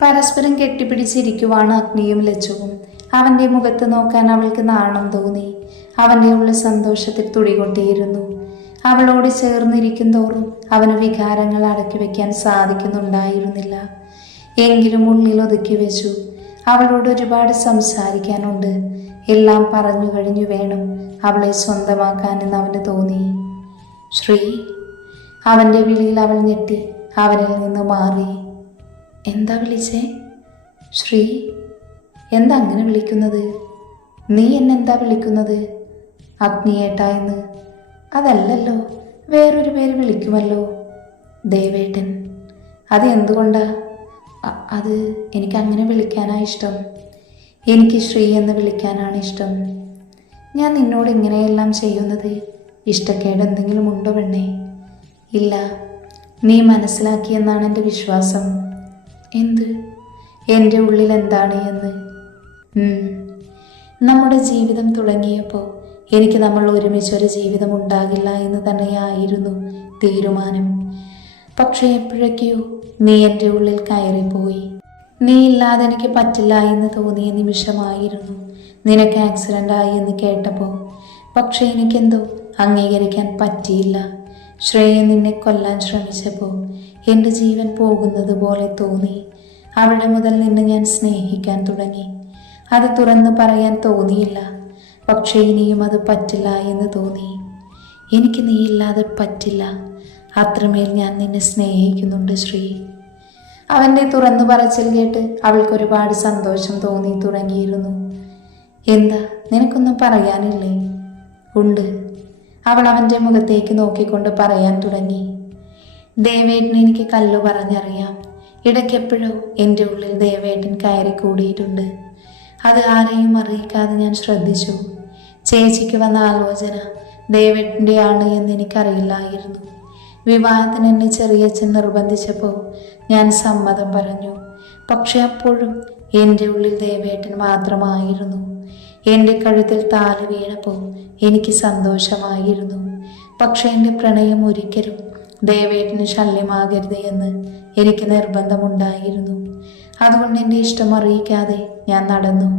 പരസ്പരം കെട്ടിപ്പിടിച്ചിരിക്കുവാണ് അഗ്നിയും ലച്ചുവും. അവൻ്റെ മുഖത്ത് നോക്കാൻ അവൾക്ക് നാണം തോന്നി. അവൻ്റെ ഉള്ള സന്തോഷത്തിൽ തുടികൊട്ടിയിരുന്നു. അവളോട് ചേർന്നിരിക്കും തോറും അവന് വികാരങ്ങൾ അടക്കി വയ്ക്കാൻ സാധിക്കുന്നുണ്ടായിരുന്നില്ല. എങ്കിലും ഉള്ളിൽ ഒതുക്കി വെച്ചു. അവളോട് ഒരുപാട് സംസാരിക്കാനുണ്ട്. എല്ലാം പറഞ്ഞു കഴിഞ്ഞു വേണം അവളെ സ്വന്തമാക്കാനെന്ന് അവന് തോന്നി. ശ്രീ, അവൻ്റെ വിളിയിൽ അവൾ ഞെട്ടി അവനിൽ നിന്ന് മാറി. എന്താ വിളിച്ചേ? ശ്രീ, എന്താ അങ്ങനെ വിളിക്കുന്നത്? നീ എന്നെന്താ വിളിക്കുന്നത്? അഗ്നിയേട്ടാ എന്ന്. അതല്ലല്ലോ, വേറൊരു പേര് വിളിക്കുമല്ലോ. ദേവേട്ടൻ. അത് എന്തുകൊണ്ടാ? അത് എനിക്കങ്ങനെ വിളിക്കാനാ ഇഷ്ടം. എനിക്ക് ശ്രീ എന്ന് വിളിക്കാനാണ് ഇഷ്ടം. ഞാൻ നിന്നോട് ഇങ്ങനെയെല്ലാം ചെയ്യുന്നത് ഇഷ്ടക്കേട് എന്തെങ്കിലും ഉണ്ടോ പെണ്ണേ? ഇല്ല, നീ മനസ്സിലാക്കിയെന്നാണ് എൻ്റെ വിശ്വാസം. എന്ത്? എൻ്റെ ഉള്ളിൽ എന്താണ് എന്ന്. നമ്മുടെ ജീവിതം തുടങ്ങിയപ്പോൾ എനിക്ക് നമ്മൾ ഒരുമിച്ചൊരു ജീവിതം ഉണ്ടാകില്ല എന്ന് തന്നെയായിരുന്നു തീരുമാനം. പക്ഷേ എപ്പോഴൊക്കെയോ നീ എൻ്റെ ഉള്ളിൽ കയറിപ്പോയി. നീ ഇല്ലാതെ എനിക്ക് പറ്റില്ല എന്ന് തോന്നിയ നിമിഷമായിരുന്നു നിനക്ക് ആക്സിഡൻ്റ് ആയി എന്ന് കേട്ടപ്പോൾ. പക്ഷേ എനിക്കെന്തോ അംഗീകരിക്കാൻ പറ്റിയില്ല. ശ്രേയ നിന്നെ കൊല്ലാൻ ശ്രമിച്ചപ്പോൾ എൻ്റെ ജീവൻ പോകുന്നത് പോലെ തോന്നി. അവിടെ മുതൽ നിന്നെ ഞാൻ സ്നേഹിക്കാൻ തുടങ്ങി. അത് തുറന്ന് പറയാൻ തോന്നിയില്ല. പക്ഷേ ഇനിയും അത് പറ്റില്ല എന്ന് തോന്നി. എനിക്ക് നീയില്ലാതെ പറ്റില്ല. അത്രമേൽ ഞാൻ നിന്നെ സ്നേഹിക്കുന്നുണ്ട് ശ്രീ. അവൻ്റെ തുറന്നു പറച്ചിൽ കേട്ട് അവൾക്കൊരുപാട് സന്തോഷം തോന്നി തുടങ്ങിയിരുന്നു. എന്താ, നിനക്കൊന്നും പറയാനില്ലേ? ഉണ്ട്, അവൾ അവൻ്റെ മുഖത്തേക്ക് നോക്കിക്കൊണ്ട് പറയാൻ തുടങ്ങി. ദേവേട്ടന് എനിക്ക് കല്ലു പറഞ്ഞറിയാം. ഇടയ്ക്കെപ്പോഴോ എൻ്റെ ഉള്ളിൽ ദേവേട്ടൻ കയറി കൂടിയിട്ടുണ്ട്. അത് ആരെയും അറിയിക്കാതെ ഞാൻ ശ്രദ്ധിച്ചു. ചേച്ചിക്ക് വന്ന ആലോചന ദേവേട്ടൻ്റെ ആണ് എന്ന് എനിക്കറിയില്ലായിരുന്നു. വിവാഹത്തിന് എന്നെ ചെറിയച്ഛൻ നിർബന്ധിച്ചപ്പോൾ ഞാൻ സമ്മതം പറഞ്ഞു. പക്ഷെ അപ്പോഴും എൻ്റെ ഉള്ളിൽ ദേവേട്ടൻ മാത്രമായിരുന്നു. എൻ്റെ കഴുത്തിൽ താലി വീണപ്പോൾ എനിക്ക് സന്തോഷമായിരുന്നു. പക്ഷെ എൻ്റെ പ്രണയം ഒരിക്കലും ദേവേട്ടന് ശല്യമാകരുത് എന്ന് എനിക്ക് നിർബന്ധമുണ്ടായിരുന്നു. അതുകൊണ്ട് എൻ്റെ ഇഷ്ടം അറിയിക്കാതെ ഞാൻ നടന്നു.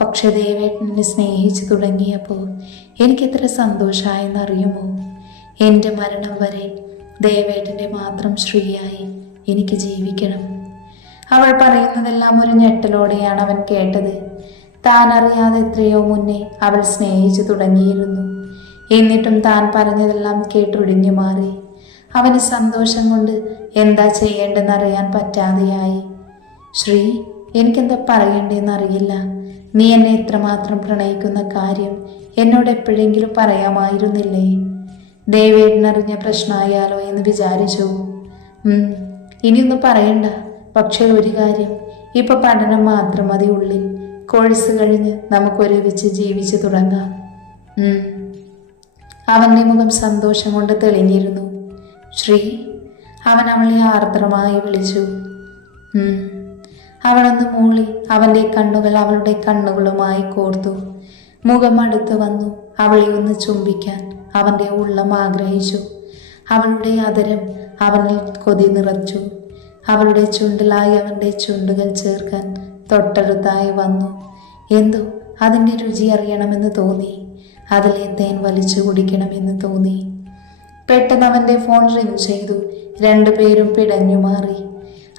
പക്ഷെ ദേവേട്ടനെ സ്നേഹിച്ചു തുടങ്ങിയപ്പോൾ എനിക്കെത്ര സന്തോഷമായെന്നറിയുമോ? എൻ്റെ മരണം വരെ ദേവേട്ടൻ്റെ മാത്രം ശ്രീയായി എനിക്ക് ജീവിക്കണം. അവൾ പറയുന്നതെല്ലാം ഒരു ഞെട്ടലോടെയാണ് അവൻ കേട്ടത്. താൻ അറിയാതെ എത്രയോ മുന്നേ അവൾ സ്നേഹിച്ചു തുടങ്ങിയിരുന്നു. എന്നിട്ടും താൻ പറഞ്ഞതെല്ലാം കേട്ടൊഴിഞ്ഞു മാറി. അവന് സന്തോഷം കൊണ്ട് എന്താ ചെയ്യേണ്ടെന്നറിയാൻ പറ്റാതെയായി. ശ്രീ, എനിക്കെന്താ പറയേണ്ടതെന്നറിയില്ല. നീ എന്നെ എത്രമാത്രം പ്രണയിക്കുന്ന കാര്യം എന്നോട് എപ്പോഴെങ്കിലും പറയാമായിരുന്നില്ലേ? ദേവേട്ടനറിഞ്ഞ പ്രശ്നമായാലോ എന്ന് വിചാരിച്ചു. ഇനിയൊന്നും പറയണ്ട. പക്ഷേ ഒരു കാര്യം, ഇപ്പൊ പഠനം മാത്രം മതി ഉള്ളിൽ. കോഴ്സ് കഴിഞ്ഞ് നമുക്കൊരുമിച്ച് ജീവിച്ചു തുടങ്ങാം. അവൻ്റെ മുഖം സന്തോഷം കൊണ്ട് തെളിഞ്ഞിരുന്നു. ശ്രീ, അവൻ അവളെ ആർദ്രമായി വിളിച്ചു. അവളൊന്ന് മൂളി അവൻ്റെ കണ്ണുകൾ അവളുടെ കണ്ണുകളുമായി കോർത്തു. മുഖം അടുത്ത് വന്നു അവളെ ഒന്ന് ചുംബിക്കാൻ അവൻ്റെ ഉള്ളം ആഗ്രഹിച്ചു. അവളുടെ അതരം അവനിൽ കൊതി നിറച്ചു. അവളുടെ ചുണ്ടിലായി അവൻ്റെ ചുണ്ടുകൾ ചേർക്കാൻ തൊട്ടടുത്തായി വന്നു. എന്തോ അതിൻ്റെ രുചി അറിയണമെന്ന് തോന്നി. അതിലെ തേൻ വലിച്ചു കുടിക്കണമെന്ന് തോന്നി. പെട്ടെന്ന് അവൻ്റെ ഫോൺ റിങ് ചെയ്തു. രണ്ടുപേരും പിടഞ്ഞു മാറി.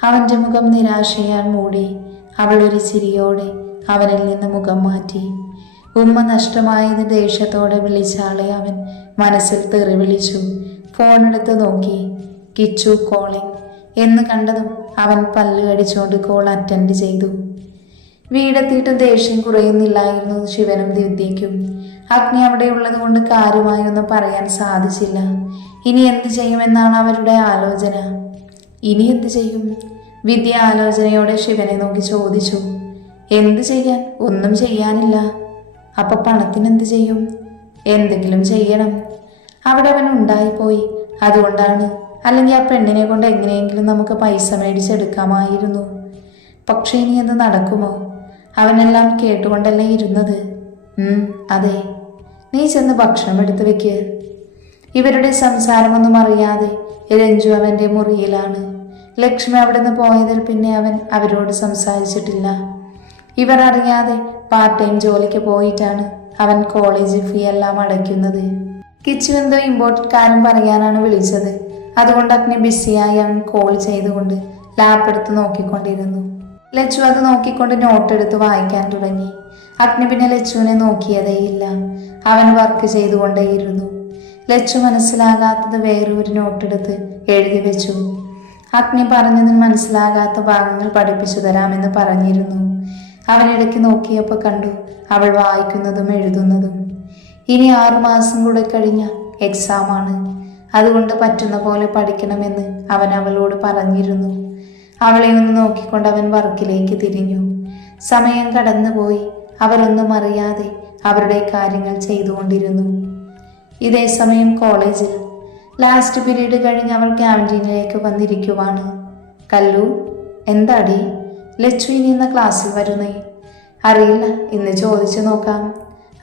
അവൻ്റെ മുഖം നിരാശയാൽ മൂടി. അവൾ ഒരു ചിരിയോടെ അവനിൽ നിന്ന് മുഖം മാറ്റി. ഉമ്മ നഷ്ടമായത് ദേഷ്യത്തോടെ വിളിച്ചാളെ അവൻ മനസ്സിൽ തെറി വിളിച്ചു. ഫോണെടുത്ത് നോക്കി. കിച്ചു കോളിംഗ് എന്ന് കണ്ടതും അവൻ പല്ല് കടിച്ചുകൊണ്ട് കോൾ അറ്റൻഡ് ചെയ്തു. വീടെത്തിയിട്ട് ദേഷ്യം കുറയുന്നില്ലായിരുന്നു ശിവനും ദിവ്യയ്ക്കും. അഗ്നി അവിടെ ഉള്ളത് കൊണ്ട് കാര്യമായി ഒന്നും പറയാൻ സാധിച്ചില്ല. ഇനി എന്ത് ചെയ്യുമെന്നാണ് അവരുടെ ആലോചന. ഇനി എന്ത് ചെയ്യും? വിദ്യ ആലോചനയോടെ ശിവനെ നോക്കി ചോദിച്ചു. എന്ത് ചെയ്യാൻ? ഒന്നും ചെയ്യാനില്ല. അപ്പൊ പണത്തിനെന്ത് ചെയ്യും? എന്തെങ്കിലും ചെയ്യണം. അവിടെ അവൻ ഉണ്ടായിപ്പോയി, അതുകൊണ്ടാണ്. അല്ലെങ്കിൽ ആ പെണ്ണിനെ കൊണ്ട് എങ്ങനെയെങ്കിലും നമുക്ക് പൈസ മേടിച്ചെടുക്കാമായിരുന്നു. പക്ഷേ ഇനി എന്ത് നടക്കുമോ? അവനെല്ലാം കേട്ടുകൊണ്ടല്ലേ ഇരുന്നത്. അതെ, നീ ചെന്ന് ഭക്ഷണം എടുത്ത് വെക്ക്. ഇവരുടെ സംസാരമൊന്നും അറിയാതെ രഞ്ജു അവൻ്റെ മുറിയിലാണ്. ലക്ഷ്മി അവിടെ നിന്ന് പോയതിൽ പിന്നെ അവൻ അവരോട് സംസാരിച്ചിട്ടില്ല. ഇവർ അറിയാതെ പാർട്ട് ടൈം ജോലിക്ക് പോയിട്ടാണ് അവൻ കോളേജ് ഫീ എല്ലാം അടയ്ക്കുന്നത്. കിച്ചു എന്തോ ഇമ്പോർട്ടൻ്റ് കാര്യം പറയാനാണ് വിളിച്ചത്. അതുകൊണ്ട് അഗ്നി ബിസിയായി അവൻ കോൾ ചെയ്തുകൊണ്ട് ലാപ്പ് എടുത്ത് നോക്കിക്കൊണ്ടിരുന്നു. ലച്ചു അത് നോക്കിക്കൊണ്ട് നോട്ട് എടുത്ത് വായിക്കാൻ തുടങ്ങി. അഗ്നി പിന്നെ ലച്ചുവിനെ നോക്കിയതേയില്ല. അവൻ വർക്ക് ചെയ്തുകൊണ്ടേയിരുന്നു. ലച്ചു മനസ്സിലാകാത്തത് വേറൊരു നോട്ടെടുത്ത് എഴുതി വെച്ചു. അഗ്നി പറഞ്ഞതിന് മനസ്സിലാകാത്ത ഭാഗങ്ങൾ പഠിപ്പിച്ചു തരാമെന്ന് പറഞ്ഞിരുന്നു. അവനിടയ്ക്ക് നോക്കിയപ്പോൾ കണ്ടു അവൾ വായിക്കുന്നതും എഴുതുന്നതും. ഇനി 6 മാസം കൂടെ കഴിഞ്ഞ എക്സാമാണ്. അതുകൊണ്ട് പറ്റുന്ന പോലെ പഠിക്കണമെന്ന് അവൻ അവളോട് പറഞ്ഞിരുന്നു. അവളെ ഒന്ന് നോക്കിക്കൊണ്ട് അവൻ വർക്കിലേക്ക് തിരിഞ്ഞു. സമയം കടന്നുപോയി. അവരൊന്നും അറിയാതെ അവരുടെ കാര്യങ്ങൾ ചെയ്തുകൊണ്ടിരുന്നു. ഇതേ സമയം കോളേജിൽ ലാസ്റ്റ് പീരീഡ് കഴിഞ്ഞ് അവൾ ക്യാൻറ്റീനിലേക്ക് വന്നിരിക്കുവാണ്. കല്ലു, എന്താടി? ലച്ചു ഇനി ഇന്ന് ക്ലാസ്സിൽ വരുന്നേ? അറിയില്ല, ഇന്ന് ചോദിച്ചു നോക്കാം.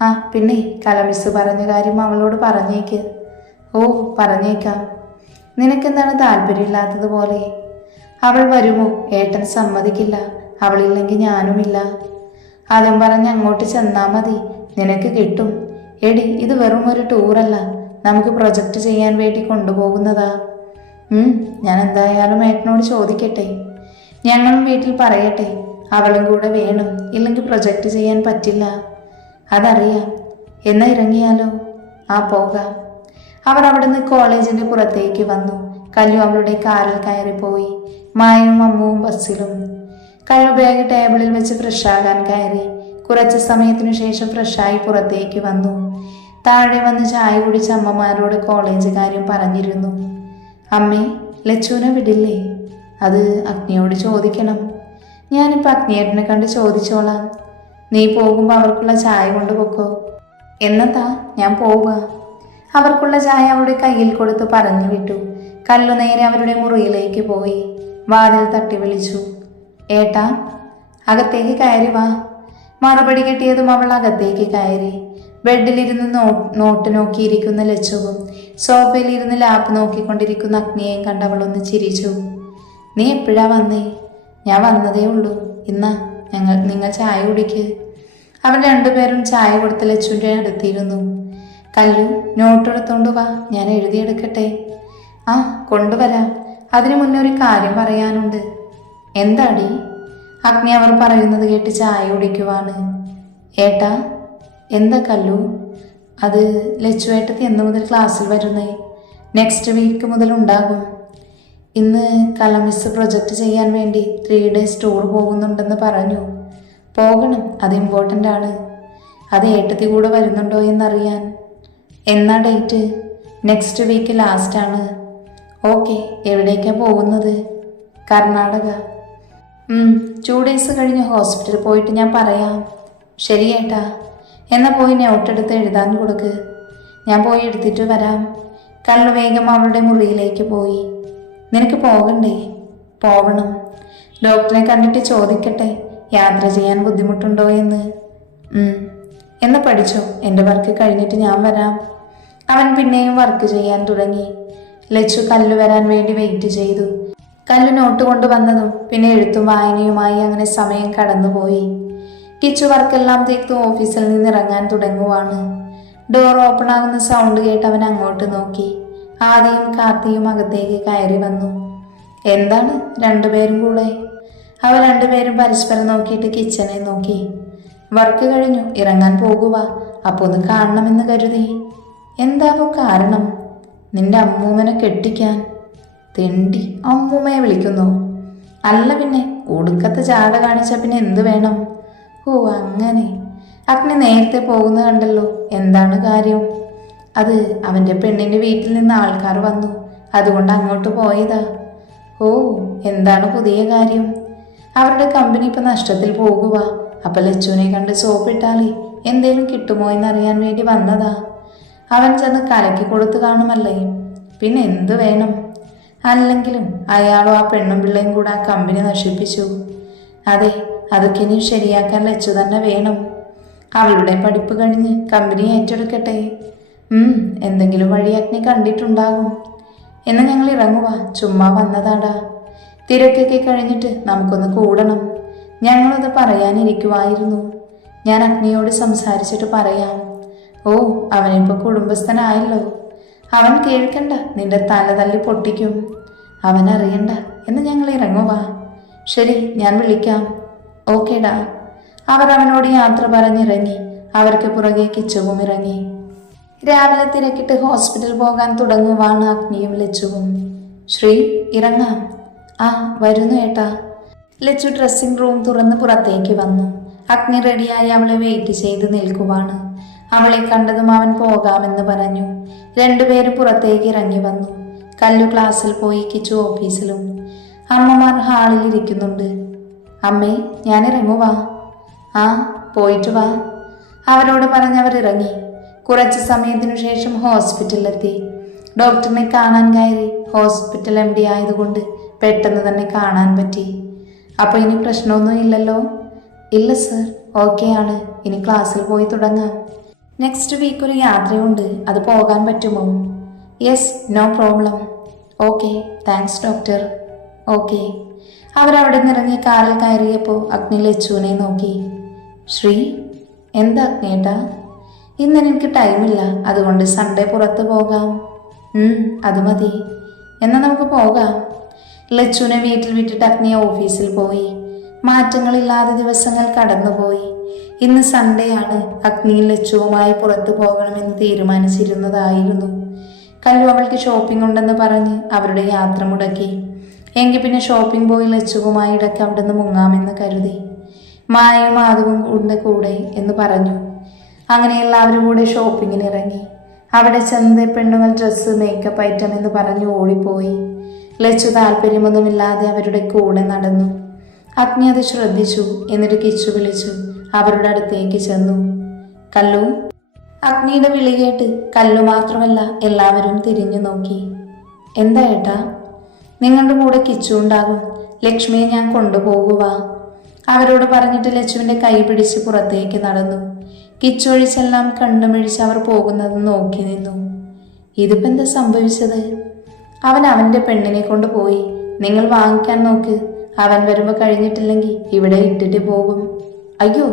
ആ പിന്നെ കലമിസ് പറഞ്ഞ കാര്യം അവളോട് പറഞ്ഞേക്ക്. ഓ, പറഞ്ഞേക്കാം. നിനക്കെന്താണ് താല്പര്യമില്ലാത്തതുപോലെ? അവൾ വരുമോ? ഏട്ടൻ സമ്മതിക്കില്ല. അവളില്ലെങ്കിൽ ഞാനുമില്ല. അതും പറഞ്ഞ് അങ്ങോട്ട് ചെന്നാൽ മതി, നിനക്ക് കിട്ടും. എടി, ഇത് വെറും ഒരു ടൂറല്ല, നമുക്ക് പ്രൊജക്റ്റ് ചെയ്യാൻ വേണ്ടി കൊണ്ടുപോകുന്നതാ. ഞാൻ എന്തായാലും ഏട്ടനോട് ചോദിക്കട്ടെ. ഞങ്ങളും വീട്ടിൽ പറയട്ടെ. അവളും കൂടെ വേണം, ഇല്ലെങ്കിൽ പ്രൊജക്റ്റ് ചെയ്യാൻ പറ്റില്ല. അതറിയാം. എന്നാ ഇറങ്ങിയാലോ? ആ, പോകാം. അവർ അവിടുന്ന് കോളേജിന്റെ പുറത്തേക്ക് വന്നു. കല്ലു അവളുടെ കാറിൽ കയറിപ്പോയി. മായയും അമ്മുവും ബസ്സിലും. കല്ലു ബാഗ് ടേബിളിൽ വെച്ച് ഫ്രഷാകാൻ കയറി. കുറച്ച് സമയത്തിനു ശേഷം ഫ്രഷായി പുറത്തേക്ക് വന്നു. താഴെ വന്ന് ചായ കുടിച്ച അമ്മമാരോട് കോളേജ് കാര്യം പറഞ്ഞിരുന്നു. അമ്മേ, ലച്ചുവിനെ വിടില്ലേ? അത് അഗ്നിയോട് ചോദിക്കണം. ഞാനിപ്പോൾ അഗ്നിയേട്ടനെ കണ്ട് ചോദിച്ചോളാം. നീ പോകുമ്പോൾ അവർക്കുള്ള ചായ കൊണ്ടുപോക്കോ. എന്നതാ, ഞാൻ പോവുക. അവർക്കുള്ള ചായ അവരുടെ കയ്യിൽ കൊടുത്ത് പറഞ്ഞു വിട്ടു. കല്ലു നേരെ അവരുടെ മുറിയിലേക്ക് പോയി. വാതിൽ തട്ടി വിളിച്ചു. ഏട്ടാ, അകത്തേക്ക് കയറി വാ. മറുപടി കിട്ടിയതും അവൾ അകത്തേക്ക് കയറി. ബെഡിലിരുന്ന് നോട്ട് നോക്കിയിരിക്കുന്ന ലച്ചുവും സോഫയിലിരുന്ന് ലാപ്പ് നോക്കിക്കൊണ്ടിരിക്കുന്ന അഗ്നിയെയും കണ്ടവളൊന്ന് ചിരിച്ചു. നീ എപ്പോഴാ വന്നേ? ഞാൻ വന്നതേ ഉള്ളൂ. ഇന്നാ നിങ്ങൾ ചായ കുടിക്ക്. അവർ രണ്ടുപേരും ചായ കൊടുത്ത് ലച്ചുവിൻ്റെ അടുത്തിരുന്നു. കല്ലു, നോട്ട് എടുത്തോണ്ട് വാ, ഞാൻ എഴുതിയെടുക്കട്ടെ. ആ, കൊണ്ടുവരാം. അതിനു മുന്നേ ഒരു കാര്യം പറയാനുണ്ട്. എന്താടി? അഗ്നി അവർ പറയുന്നത് കേട്ട് ചായ കുടിക്കുവാണ്. ഏട്ടാ. എന്താ കല്ലു? അത് ലച്ചുവേട്ടത്തി എന്ന് മുതൽ ക്ലാസ്സിൽ വരുന്നേ? നെക്സ്റ്റ് വീക്ക് മുതൽ ഉണ്ടാകും. ഇന്ന് കലമിസ് പ്രൊജക്റ്റ് ചെയ്യാൻ വേണ്ടി 3 days ടൂർ പോകുന്നുണ്ടെന്ന് പറഞ്ഞു. പോകണം, അത് ഇമ്പോർട്ടൻ്റ് ആണ്. അത് ഏട്ടത്തി കൂടെ വരുന്നുണ്ടോ എന്നറിയാൻ. എന്നാ ഡേറ്റ്? നെക്സ്റ്റ് വീക്ക് ലാസ്റ്റാണ്. ഓക്കെ, എവിടേക്കാണ് പോകുന്നത്? കർണാടക. 2 days കഴിഞ്ഞ് ഹോസ്പിറ്റലിൽ പോയിട്ട് ഞാൻ പറയാം. ശരി ഏട്ടാ. എന്നാൽ പോയി നോട്ടെടുത്ത് എഴുതാൻ കൊടുക്ക്. ഞാൻ പോയി എടുത്തിട്ട് വരാം. കല്ലു വേഗം അവളുടെ മുറിയിലേക്ക് പോയി. നിനക്ക് പോകണ്ടേ? പോകണം. ഡോക്ടറെ കണ്ടിട്ട് ചോദിക്കട്ടെ യാത്ര ചെയ്യാൻ ബുദ്ധിമുട്ടുണ്ടോ എന്ന്. എന്ന് പഠിച്ചോ, എൻ്റെ വർക്ക് കഴിഞ്ഞിട്ട് ഞാൻ വരാം. അവൻ പിന്നെയും വർക്ക് ചെയ്യാൻ തുടങ്ങി. ലച്ചു കല്ലു വരാൻ വേണ്ടി വെയിറ്റ് ചെയ്തു. കല്ലു നോട്ട് കൊണ്ടുവന്നതും പിന്നെ എഴുത്തും വായനയുമായി അങ്ങനെ സമയം കടന്നുപോയി. കിച്ചു വർക്കെല്ലാം തീർത്തു ഓഫീസിൽ നിന്ന് ഇറങ്ങാൻ തുടങ്ങുവാണ്. ഡോർ ഓപ്പൺ ആകുന്ന സൗണ്ട് കേട്ട് അവൻ അങ്ങോട്ട് നോക്കി. ആദിയും കാർത്തിയും അകത്തേക്ക് കയറി വന്നു. എന്താണ് രണ്ടുപേരും കൂടെ? അവർ രണ്ടുപേരും പരസ്പരം നോക്കിയിട്ട് കിച്ചനെ നോക്കി. വർക്ക് കഴിഞ്ഞു, ഇറങ്ങാൻ പോകുക. അപ്പോൾ ഒന്ന് കാണണമെന്ന് കരുതി. എന്താവോ കാരണം? നിന്റെ അമ്മൂമ്മനെ കെട്ടിക്കാൻ. തെണ്ടി, അമ്മൂമ്മയെ വിളിക്കുന്നു? അല്ല പിന്നെ, ഒടുക്കത്തെ ചാട കാണിച്ച പിന്നെ എന്ത് വേണം? ഓ അങ്ങനെ. അഗ്നി നേരത്തെ പോകുന്ന കണ്ടല്ലോ, എന്താണ് കാര്യം? അത് അവൻ്റെ പെണ്ണിൻ്റെ വീട്ടിൽ നിന്ന് ആൾക്കാർ വന്നു, അതുകൊണ്ട് അങ്ങോട്ട് പോയതാ. ഓ, എന്താണ് പുതിയ കാര്യം? അവരുടെ കമ്പനി ഇപ്പം നഷ്ടത്തിൽ പോകുക. അപ്പം ലച്ചുവിനെ കണ്ട് സോപ്പിട്ടാലേ എന്തേലും കിട്ടുമോ എന്നറിയാൻ വേണ്ടി വന്നതാ. അവൻ ചെന്ന് കലക്കി കൊടുത്തു കാണുമല്ലേ? പിന്നെ എന്ത് വേണം? അല്ലെങ്കിലും അയാളും ആ പെണ്ണും പിള്ളയും കൂടെ ആ കമ്പനി നശിപ്പിച്ചു. അതെ, അതൊക്കെ ഇനി ശരിയാക്കാൻ ലച്ചു തന്നെ വേണം. അവളുടെ പഠിപ്പ് കഴിഞ്ഞ് കമ്പനി ഏറ്റെടുക്കട്ടെ. എന്തെങ്കിലും വഴി അഗ്നി കണ്ടിട്ടുണ്ടാകും. എന്ന് ഞങ്ങൾ ഇറങ്ങുക. ചുമ്മാ വന്നതാടാ. തിരക്കൊക്കെ കഴിഞ്ഞിട്ട് നമുക്കൊന്ന് കൂടണം. ഞങ്ങളത് പറയാനിരിക്കുമായിരുന്നു. ഞാൻ അഗ്നിയോട് സംസാരിച്ചിട്ട് പറയാം. ഓ, അവനിപ്പോൾ കുടുംബസ്ഥനായല്ലോ. അവൻ കേൾക്കണ്ട, നിന്റെ തല തല്ലി പൊട്ടിക്കും. അവൻ അറിയണ്ട എന്ന് ഞങ്ങൾ ഇറങ്ങുവാ. ശരി, ഞാൻ വിളിക്കാം. ഓക്കേടാ. അവർ അവനോട് യാത്ര പറഞ്ഞിറങ്ങി. അവർക്ക് പുറകെ കിച്ചുവും ഇറങ്ങി. രാവിലെ തിരക്കിട്ട് ഹോസ്പിറ്റൽ പോകാൻ തുടങ്ങുവാണ് അഗ്നിയും ലച്ചുവും. ശ്രീ, ഇറങ്ങാം. ആ, വരുന്നു ഏട്ടാ. ലച്ചു ഡ്രസ്സിംഗ് റൂം തുറന്ന് പുറത്തേക്ക് വന്നു. അഗ്നി റെഡിയായി അവളെ വെയിറ്റ് ചെയ്ത് നിൽക്കുവാണ്. അവളെ കണ്ടതും അവൻ പോകാമെന്ന് പറഞ്ഞു. രണ്ടുപേരും പുറത്തേക്ക് ഇറങ്ങി വന്നു. കല്ലു ക്ലാസ്സിൽ പോയി, കിച്ചു ഓഫീസിലും. അമ്മമാർ ഹാളിൽ ഇരിക്കുന്നുണ്ട്. അമ്മേ, ഞാൻ ഇറങ്ങുവാ. ആ, പോയിട്ട് വാ. അവരോട് പറഞ്ഞവർ ഇറങ്ങി. കുറച്ച് സമയത്തിനു ശേഷം ഹോസ്പിറ്റലിലെത്തി. ഡോക്ടറിനെ കാണാൻ കയറി. ഹോസ്പിറ്റൽ എം ഡി ആയതുകൊണ്ട് പെട്ടെന്ന് തന്നെ കാണാൻ പറ്റി. അപ്പോൾ ഇനി പ്രശ്നമൊന്നും ഇല്ലല്ലോ? ഇല്ല സർ, ഓക്കെ ആണ്. ഇനി ക്ലാസ്സിൽ പോയി തുടങ്ങാം. നെക്സ്റ്റ് വീക്ക് ഒരു യാത്രയുണ്ട്, അത് പോകാൻ പറ്റുമോ? Yes, no problem. Okay, thanks doctor. Okay. അവരവിടെ നിന്നിറങ്ങി കാറിൽ കയറിയപ്പോൾ അഗ്നി ലച്ചുവിനെ നോക്കി. ശ്രീ, എന്താ അഗ്നേട്ടാ? ഇന്ന് എനിക്ക് ടൈമില്ല, അതുകൊണ്ട് സൺഡേ പുറത്ത് പോകാം. അത് മതി. എന്നാൽ നമുക്ക് പോകാം. ലച്ചുവിനെ വീട്ടിൽ വിട്ടിട്ട് അഗ്നി ഓഫീസിൽ പോയി. മാറ്റങ്ങളില്ലാതെ ദിവസങ്ങൾ കടന്നുപോയി. ഇന്ന് സൺഡേ ആണ്. അഗ്നിയും ലച്ചുവുമായി പുറത്തു പോകണമെന്ന് തീരുമാനിച്ചിരുന്നതായിരുന്നു. കല്ലു അവൾക്ക് ഷോപ്പിംഗ് ഉണ്ടെന്ന് പറഞ്ഞ് അവരുടെ യാത്ര മുടക്കി. എങ്കിൽ പിന്നെ ഷോപ്പിംഗ് പോയി ലച്ചുവുമായി ഇടയ്ക്ക് അവിടെ നിന്ന് മുങ്ങാമെന്ന് കരുതി. മായയും മാധവും ഉണ്ട് കൂടെ എന്ന് പറഞ്ഞു. അങ്ങനെ എല്ലാവരും കൂടെ ഷോപ്പിങ്ങിന് ഇറങ്ങി. അവിടെ ചെന്ന് പെണ്ണുങ്ങൾ ഡ്രസ്സ്, മേക്കപ്പ് ഐറ്റം എന്ന് പറഞ്ഞു ഓടിപ്പോയി. ലച്ചു താല്പര്യമൊന്നുമില്ലാതെ അവരുടെ കൂടെ നടന്നു. അഗ്നി അത് ശ്രദ്ധിച്ചു. എന്നിട്ട് കിച്ചു വിളിച്ചു അവരുടെ അടുത്തേക്ക് ചെന്നു. കല്ലു. അഗ്നിയുടെ വിളി കേട്ട് കല്ലു മാത്രമല്ല എല്ലാവരും തിരിഞ്ഞു നോക്കി. എന്താ ഏട്ടാ? നിങ്ങളുടെ കൂടെ കിച്ചു ഉണ്ടാകും. ലക്ഷ്മിയെ ഞാൻ കൊണ്ടുപോകുക. അവരോട് പറഞ്ഞിട്ട് ലച്ചുവിൻ്റെ കൈ പിടിച്ച് പുറത്തേക്ക് നടന്നു. കിച്ചു ഒഴിച്ചെല്ലാം കണ്ണുമിഴിച്ച് അവർ പോകുന്നത് നോക്കി നിന്നു. ഇതിപ്പോൾ എന്താ സംഭവിച്ചത്? അവൻ അവൻ്റെ പെണ്ണിനെ കൊണ്ടുപോയി. നിങ്ങൾ വാങ്ങിക്കാൻ നോക്ക്. അവൻ വരുമ്പോൾ കഴിഞ്ഞിട്ടില്ലെങ്കിൽ ഇവിടെ ഇട്ടിട്ട് പോകും. അയ്യോ!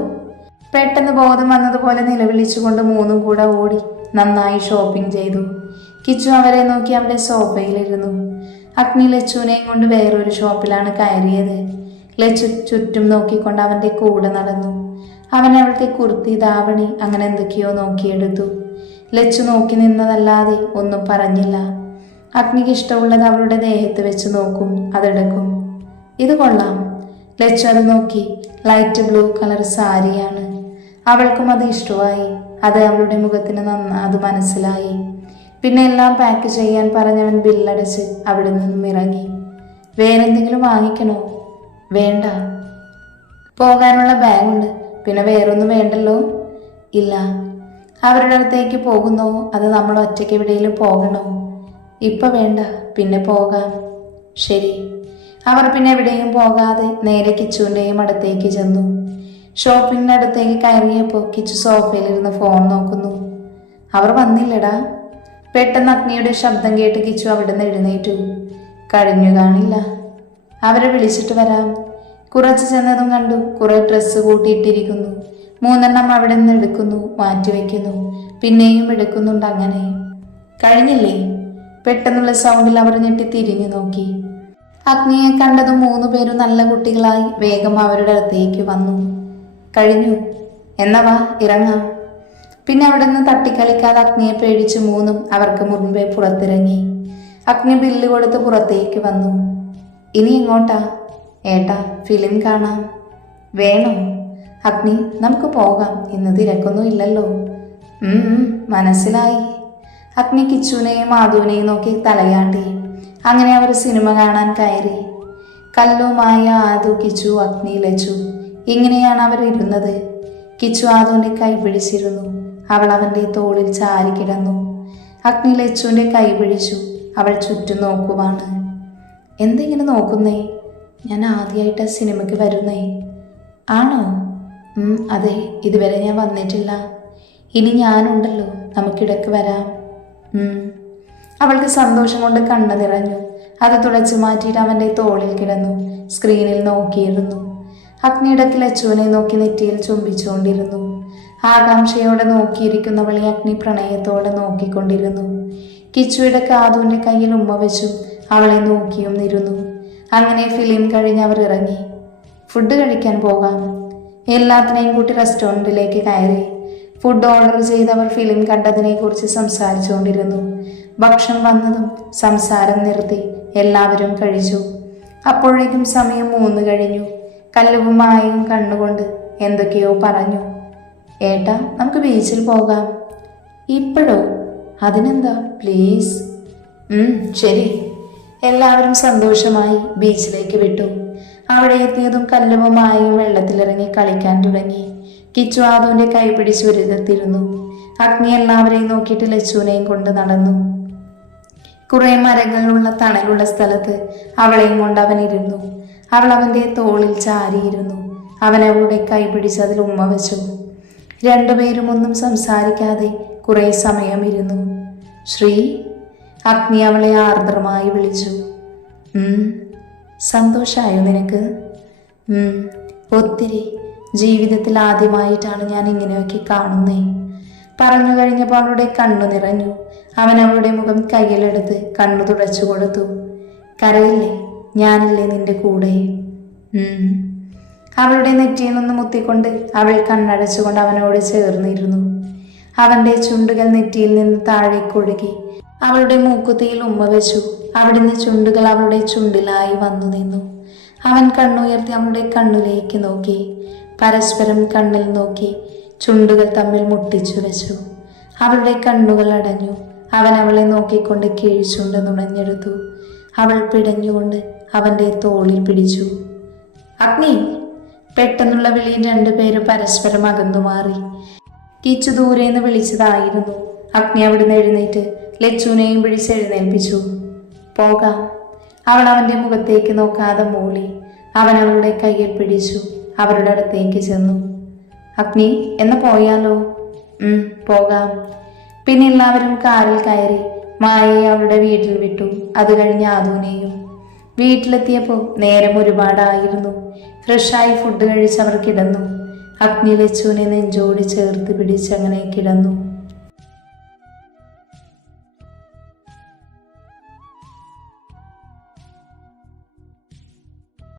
പെട്ടെന്ന് ബോധം വന്നതുപോലെ നിലവിളിച്ചുകൊണ്ട് മൂന്നും കൂടെ ഓടി നന്നായി ഷോപ്പിംഗ് ചെയ്തു. കിച്ചു അവരെ നോക്കി അവിടെ സോഫയിലിരുന്നു. അഗ്നി ലച്ചുവിനെയും കൊണ്ട് വേറൊരു ഷോപ്പിലാണ് കയറിയത്. ലച്ചു ചുറ്റും നോക്കിക്കൊണ്ട് അവൻ്റെ കൂടെ നടന്നു. അവൻ അവൾക്ക് കുർത്തി, ധാവണി അങ്ങനെ എന്തൊക്കെയോ നോക്കിയെടുത്തു. ലച്ചു നോക്കി നിന്നതല്ലാതെ ഒന്നും പറഞ്ഞില്ല. അഗ്നിക്ക് ഇഷ്ടമുള്ളത് അവളുടെ ദേഹത്ത് വെച്ച് നോക്കും, അതെടുക്കും. ഇത് കൊള്ളാം. ലച്ചു അത് നോക്കി. ലൈറ്റ് ബ്ലൂ കളർ സാരിയാണ്. അവൾക്കും അത് ഇഷ്ടമായി. അത് അവളുടെ മുഖത്തിന് അത് മനസ്സിലായി. പിന്നെ എല്ലാം പാക്ക് ചെയ്യാൻ പറഞ്ഞവൻ ബില്ലടച്ച് അവിടെ നിന്നും ഇറങ്ങി. വേറെന്തെങ്കിലും വാങ്ങിക്കണോ? വേണ്ട, പോകാനുള്ള ബാഗുണ്ട്. പിന്നെ വേറൊന്നും വേണ്ടല്ലോ? ഇല്ല. അവരുടെ അടുത്തേക്ക് പോകുന്നോ അത് നമ്മൾ ഒറ്റയ്ക്ക് എവിടെയെങ്കിലും പോകണോ? ഇപ്പം വേണ്ട, പിന്നെ പോകാം. ശരി. അവർ പിന്നെ എവിടെയും പോകാതെ നേരെ കിച്ചുവിൻ്റെയും അടുത്തേക്ക് ചെന്നു. ഷോപ്പിങ്ങിനടുത്തേക്ക് കയറിയപ്പോൾ കിച്ചു സോഫയിലിരുന്ന് ഫോൺ നോക്കുന്നു. അവർ വന്നില്ലടാ. പെട്ടെന്ന് അഗ്നിയുടെ ശബ്ദം കേട്ട് കിച്ചു അവിടെ നിന്ന് എഴുന്നേറ്റു. കഴിഞ്ഞു കാണില്ല. അവരെ വിളിച്ചിട്ട് വരാം. കുറച്ച് ചെന്നതും കണ്ടു കുറെ ഡ്രസ്സ് കൂട്ടിയിട്ടിരിക്കുന്നു. 3 അവിടെ നിന്ന് എടുക്കുന്നു, മാറ്റിവെക്കുന്നു, പിന്നെയും എടുക്കുന്നുണ്ട്. അങ്ങനെ കഴിഞ്ഞില്ലേ? പെട്ടെന്നുള്ള സൗണ്ടിൽ അവർ ഞെട്ടി തിരിഞ്ഞു നോക്കി. അഗ്നിയെ കണ്ടതും 3 പേരും നല്ല കുട്ടികളായി വേഗം അവരുടെ അടുത്തേക്ക് വന്നു. കഴിഞ്ഞു, എന്നവാ ഇറങ്ങാം. പിന്നെ അവിടെ നിന്ന് തട്ടിക്കളിക്കാതെ അഗ്നിയെ പേടിച്ച് 3 അവർക്ക് മുൻപേ പുറത്തിറങ്ങി. അഗ്നി ബില്ല് കൊടുത്ത് പുറത്തേക്ക് വന്നു. ഇനി എങ്ങോട്ടാ? ഏട്ടാ, ഫിലിം കാണാം. വേണോ? അഗ്നി, നമുക്ക് പോകാം. ഇന്ന് തിരക്കൊന്നും ഇല്ലല്ലോ. മനസ്സിലായി. അഗ്നി കിച്ചുവിനെയും മാധുവിനെയും നോക്കി തലയാട്ടി. അങ്ങനെ അവർ സിനിമ കാണാൻ കയറി. കല്ലു, മായ, ആദു, കിച്ചു, അഗ്നി, ലച്ചു ഇങ്ങനെയാണ് അവർ ഇരുന്നത്. കിച്ചു ആദുവിൻ്റെ കൈ പിടിച്ചിരുന്നു. അവൾ അവൻ്റെ തോളിൽ ചാരി കിടന്നു. അഗ്നി ലച്ചുവിൻ്റെ കൈ പിടിച്ചു. അവൾ ചുറ്റും നോക്കുവാണ്. എന്തെങ്കിലും നോക്കുന്നേ? ഞാൻ ആദ്യമായിട്ടാ സിനിമയ്ക്ക് വരുന്നേ. ആണോ? അതെ, ഇതുവരെ ഞാൻ വന്നിട്ടില്ല. ഇനി ഞാനുണ്ടല്ലോ, നമുക്കിടയ്ക്ക് വരാം. അവൾക്ക് സന്തോഷം കൊണ്ട് കണ്ണു നിറഞ്ഞു. അത് തുടച്ചു മാറ്റിയിട്ട് അവൻ്റെ തോളിൽ കിടന്നു സ്ക്രീനിൽ നോക്കിയിരുന്നു. അഗ്നിയിടയ്ക്ക് ലച്ചുവിനെ നോക്കി നെറ്റിയിൽ ചുംബിച്ചുകൊണ്ടിരുന്നു. ആകാംക്ഷയോടെ നോക്കിയിരിക്കുന്നവളെ അഗ്നി പ്രണയത്തോടെ നോക്കിക്കൊണ്ടിരുന്നു. കിച്ചുയുടെ കാതുവിൻ്റെ കയ്യിൽ ഉമ്മ വെച്ചു അവളെ നോക്കിയും നിരുന്നു. അങ്ങനെ ഫിലിം കഴിഞ്ഞ് അവർ ഇറങ്ങി. ഫുഡ് കഴിക്കാൻ പോകാം. എല്ലാത്തിനെയും കൂട്ടി റെസ്റ്റോറൻറ്റിലേക്ക് കയറി. ഫുഡ് ഓർഡർ ചെയ്തവർ ഫിലിം കണ്ടതിനെക്കുറിച്ച് സംസാരിച്ചുകൊണ്ടിരുന്നു. ഭക്ഷണം വന്നതും സംസാരം നിർത്തി എല്ലാവരും കഴിച്ചു. അപ്പോഴേക്കും സമയം 3 കഴിഞ്ഞു. കല്ലുവുമായും കണ്ണുകൊണ്ട് എന്തൊക്കെയോ പറഞ്ഞു. ഏട്ടാ, നമുക്ക് ബീച്ചിൽ പോകാം. ഇപ്പോഴോ? അതിനെന്താ, പ്ലീസ്. ശരി. എല്ലാവരും സന്തോഷമായി ബീച്ചിലേക്ക് വിട്ടു. അവിടെ എത്തിയതും കല്ലുവുമായും വെള്ളത്തിലിറങ്ങി കളിക്കാൻ തുടങ്ങി. കിച്ചു ആദുവിൻ്റെ കൈ പിടിച്ച് ഒരിടത്തിരുന്നു. അഗ്നി എല്ലാവരെയും നോക്കിയിട്ട് ലച്ചുവിനെയും കൊണ്ട് നടന്നു. കുറെ മരങ്ങളുള്ള തണലുള്ള സ്ഥലത്ത് അവളെയും കൊണ്ട് അവൻ ഇരുന്നു. അവൾ അവൻ്റെ തോളിൽ ചാരിയിരുന്നു. അവൻ അവളുടെ കൈ പിടിച്ച് അതിൽ ഉമ്മ വെച്ചു. രണ്ടുപേരും ഒന്നും സംസാരിക്കാതെ കുറെ സമയം ഇരുന്നു. ശ്രീ, അഗ്നി അവളെ ആർദ്രമായി വിളിച്ചു. സന്തോഷായോ നിനക്ക്? ഒത്തിരി. ജീവിതത്തിൽ ആദ്യമായിട്ടാണ് ഞാൻ ഇങ്ങനെയൊക്കെ കാണുന്നേ. പറഞ്ഞു കഴിഞ്ഞപ്പോൾ അവളുടെ കണ്ണു നിറഞ്ഞു. അവൻ അവളുടെ മുഖം കയ്യിലെടുത്ത് കണ്ണു തുടച്ചു കൊടുത്തു. കരയില്ലേ, ഞാനില്ലേ നിന്റെ കൂടെ. അവളുടെ നെറ്റിയിൽ നിന്ന് മുത്തിക്കൊണ്ട് അവൾ കണ്ണടച്ചുകൊണ്ട് അവനോട് ചേർന്നിരുന്നു. അവൻ്റെ ചുണ്ടുകൾ നെറ്റിയിൽ നിന്ന് താഴേക്കൊഴുകി. അവളുടെ മൂക്കുത്തിയിൽ ഉമ്മ വെച്ചു. അവിടുന്ന് ചുണ്ടുകൾ അവളുടെ ചുണ്ടിലായി വന്നു നിന്നു. അവൻ കണ്ണുയർത്തി അവളുടെ കണ്ണിലേക്ക് നോക്കി. പരസ്പരം കണ്ണിൽ നോക്കി ചുണ്ടുകൾ തമ്മിൽ മുട്ടിച്ചു വെച്ചു. അവളുടെ കണ്ണുകൾ അടഞ്ഞു. അവൻ അവളെ നോക്കിക്കൊണ്ട് കീഴ്ചുണ്ട് നുണഞ്ഞെടുത്തു. അവൾ പിടഞ്ഞുകൊണ്ട് അവൻ്റെ തോളിൽ പിടിച്ചു. അഗ്നി! പെട്ടെന്നുള്ള വിളിയിൽ 2 പേരും പരസ്പരം അകന്നു മാറി. കിച്ചു ദൂരേന്ന് വിളിച്ചതായിരുന്നു. അഗ്നി അവിടുന്ന് എഴുന്നേറ്റ് ലച്ചുവിനെയും പിടിച്ച് എഴുന്നേൽപ്പിച്ചു. പോകാം. അവൾ അവൻ്റെ മുഖത്തേക്ക് നോക്കാതെ മൂളി. അവൻ അവളുടെ കയ്യിൽ പിടിച്ചു അവരുടെ അടുത്തേക്ക് ചെന്നു. അഗ്നി, എന്ന് പോയാലോ? പോകാം. പിന്നെ എല്ലാവരും കാറിൽ കയറി മായയെ അവളുടെ വീട്ടിൽ വിട്ടു. അത് കഴിഞ്ഞ് ആദുവിനെയും. വീട്ടിലെത്തിയപ്പോൾ നേരം ഒരുപാടായിരുന്നു. ഫ്രഷായി ഫുഡ് കഴിച്ച് അവർ കിടന്നു. അഗ്നി ലച്ചുവിനെ നെഞ്ചോട് ചേർത്ത് പിടിച്ചങ്ങനെ കിടന്നു.